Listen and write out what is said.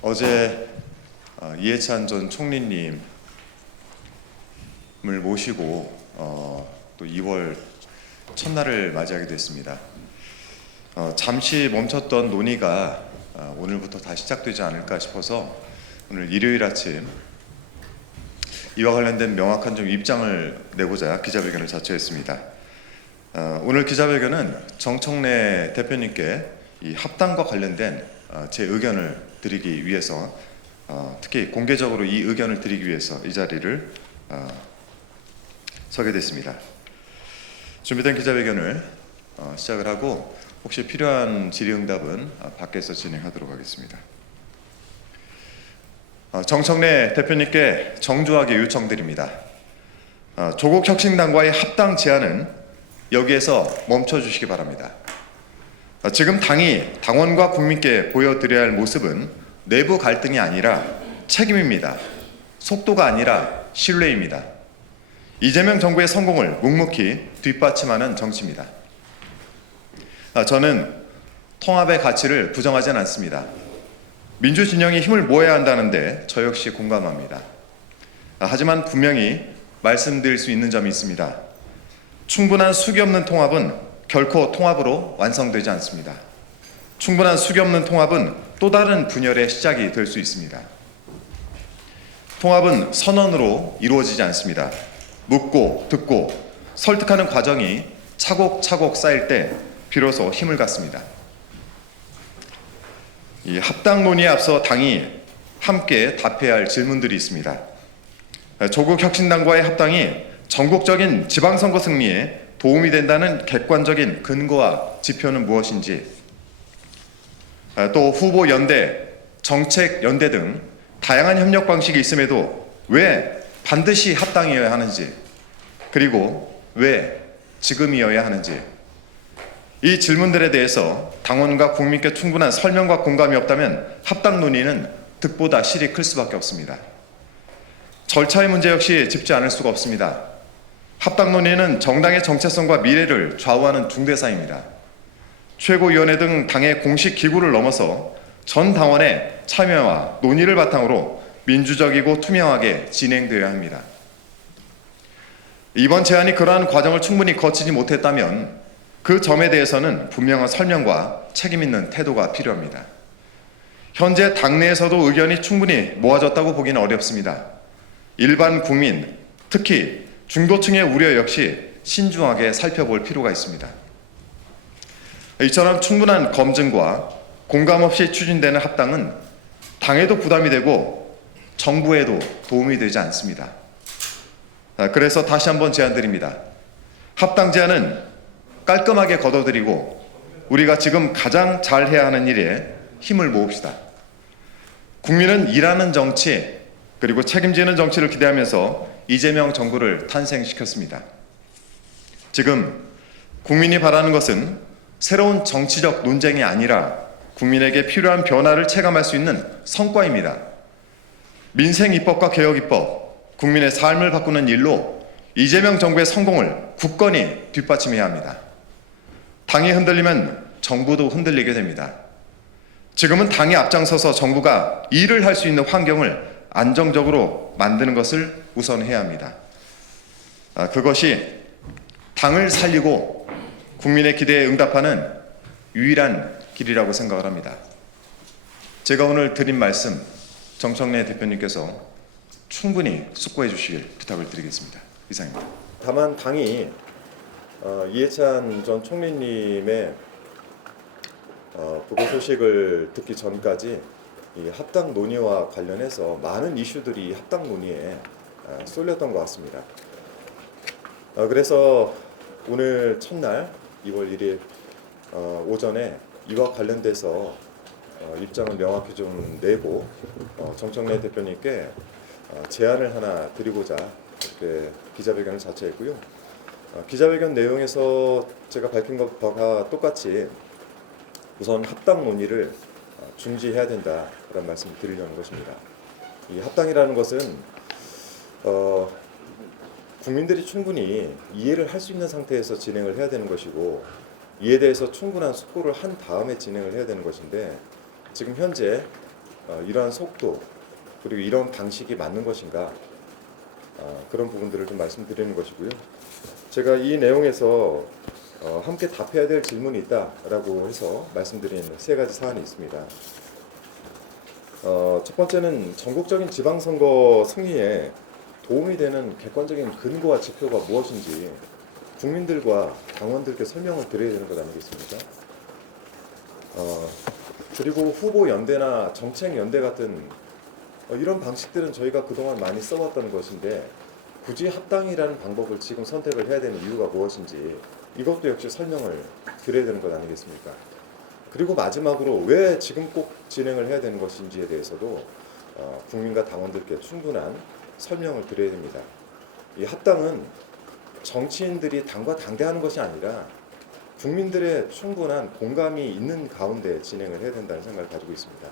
어제 이해찬 전 총리님을 모시고 또 2월 첫날을 맞이하게 됐습니다. 잠시 멈췄던 논의가 오늘부터 다시 시작되지 않을까 싶어서 오늘 일요일 아침 이와 관련된 명확한 좀 입장을 내고자 기자회견을 자처했습니다. 오늘 기자회견은 정청래 대표님께 이 합당과 관련된 제 의견을 드리기 위해서 특히 공개적으로 이 의견을 드리기 위해서 이 자리를 서게 됐습니다. 준비된 기자회견을 시작을 하고 혹시 필요한 질의응답은 밖에서 진행하도록 하겠습니다. 정청래 대표님께 정중하게 요청드립니다. 조국 혁신당과의 합당 제안은 여기에서 멈춰주시기 바랍니다. 지금 당이 당원과 국민께 보여드려야 할 모습은 내부 갈등이 아니라 책임입니다. 속도가 아니라 신뢰입니다. 이재명 정부의 성공을 묵묵히 뒷받침하는 정치입니다. 저는 통합의 가치를 부정하지는 않습니다. 민주진영이 힘을 모아야 한다는데 저 역시 공감합니다. 하지만 분명히 말씀드릴 수 있는 점이 있습니다. 충분한 수기 없는 통합은 결코 통합으로 완성되지 않습니다. 충분한 수기 없는 통합은 또 다른 분열의 시작이 될 수 있습니다. 통합은 선언으로 이루어지지 않습니다. 묻고 듣고 설득하는 과정이 차곡차곡 쌓일 때 비로소 힘을 갖습니다. 이 합당 논의에 앞서 당이 함께 답해야 할 질문들이 있습니다. 조국 혁신당과의 합당이 전국적인 지방선거 승리에 도움이 된다는 객관적인 근거와 지표는 무엇인지, 또 후보 연대, 정책 연대 등 다양한 협력 방식이 있음에도 왜 반드시 합당이어야 하는지, 그리고 왜 지금이어야 하는지, 이 질문들에 대해서 당원과 국민께 충분한 설명과 공감이 없다면 합당 논의는 득보다 실이 클 수밖에 없습니다. 절차의 문제 역시 짚지 않을 수가 없습니다. 합당 논의는 정당의 정체성과 미래를 좌우하는 중대사입니다. 최고위원회 등 당의 공식 기구를 넘어서 전 당원의 참여와 논의를 바탕으로 민주적이고 투명하게 진행되어야 합니다. 이번 제안이 그러한 과정을 충분히 거치지 못했다면 그 점에 대해서는 분명한 설명과 책임 있는 태도가 필요합니다. 현재 당내에서도 의견이 충분히 모아졌다고 보기는 어렵습니다. 일반 국민, 특히 중도층의 우려 역시 신중하게 살펴볼 필요가 있습니다. 이처럼 충분한 검증과 공감 없이 추진되는 합당은 당에도 부담이 되고 정부에도 도움이 되지 않습니다. 그래서 다시 한번 제안드립니다. 합당 제안은 깔끔하게 걷어들이고 우리가 지금 가장 잘해야 하는 일에 힘을 모읍시다. 국민은 일하는 정치 그리고 책임지는 정치를 기대하면서 이재명 정부를 탄생시켰습니다. 지금 국민이 바라는 것은 새로운 정치적 논쟁이 아니라 국민에게 필요한 변화를 체감할 수 있는 성과입니다. 민생 입법과 개혁 입법, 국민의 삶을 바꾸는 일로 이재명 정부의 성공을 굳건히 뒷받침해야 합니다. 당이 흔들리면 정부도 흔들리게 됩니다. 지금은 당이 앞장서서 정부가 일을 할 수 있는 환경을 안정적으로 만드는 것을 우선 해야 합니다. 그것이 당을 살리고 국민의 기대에 응답하는 유일한 길이라고 생각을 합니다. 제가 오늘 드린 말씀 정청래 대표님께서 충분히 숙고해 주시길 부탁을 드리겠습니다. 이상입니다. 다만 당이 이해찬 전 총리님의 부고 소식을 듣기 전까지 이 합당 논의와 관련해서 많은 이슈들이 합당 논의에 쏠렸던 것 같습니다. 그래서 오늘 첫날 2월 1일 오전에 이와 관련돼서 입장을 명확히 좀 내고 정청래 대표님께 제안을 하나 드리고자 이렇게 기자회견을 자체했고요. 기자회견 내용에서 제가 밝힌 것과 똑같이 우선 합당 논의를 중지해야 된다라는 말씀을 드리려는 것입니다. 이 합당이라는 것은 국민들이 충분히 이해를 할 수 있는 상태에서 진행을 해야 되는 것이고 이에 대해서 충분한 숙고를 한 다음에 진행을 해야 되는 것인데 지금 현재 이러한 속도 그리고 이런 방식이 맞는 것인가 그런 부분들을 좀 말씀드리는 것이고요. 제가 이 내용에서 함께 답해야 될 질문이 있다라고 해서 말씀드리는 세 가지 사안이 있습니다. 첫 번째는 전국적인 지방선거 승리에 도움이 되는 객관적인 근거와 지표가 무엇인지 국민들과 당원들께 설명을 드려야 되는 것 아니겠습니까? 그리고 후보 연대나 정책 연대 같은 이런 방식들은 저희가 그동안 많이 써왔던 것인데 굳이 합당이라는 방법을 지금 선택을 해야 되는 이유가 무엇인지 이것도 역시 설명을 드려야 되는 것 아니겠습니까? 그리고 마지막으로 왜 지금 꼭 진행을 해야 되는 것인지에 대해서도 국민과 당원들께 충분한 설명을 드려야 됩니다. 이 합당은 정치인들이 당과 당대하는 것이 아니라 국민들의 충분한 공감이 있는 가운데 진행을 해야 된다는 생각을 가지고 있습니다.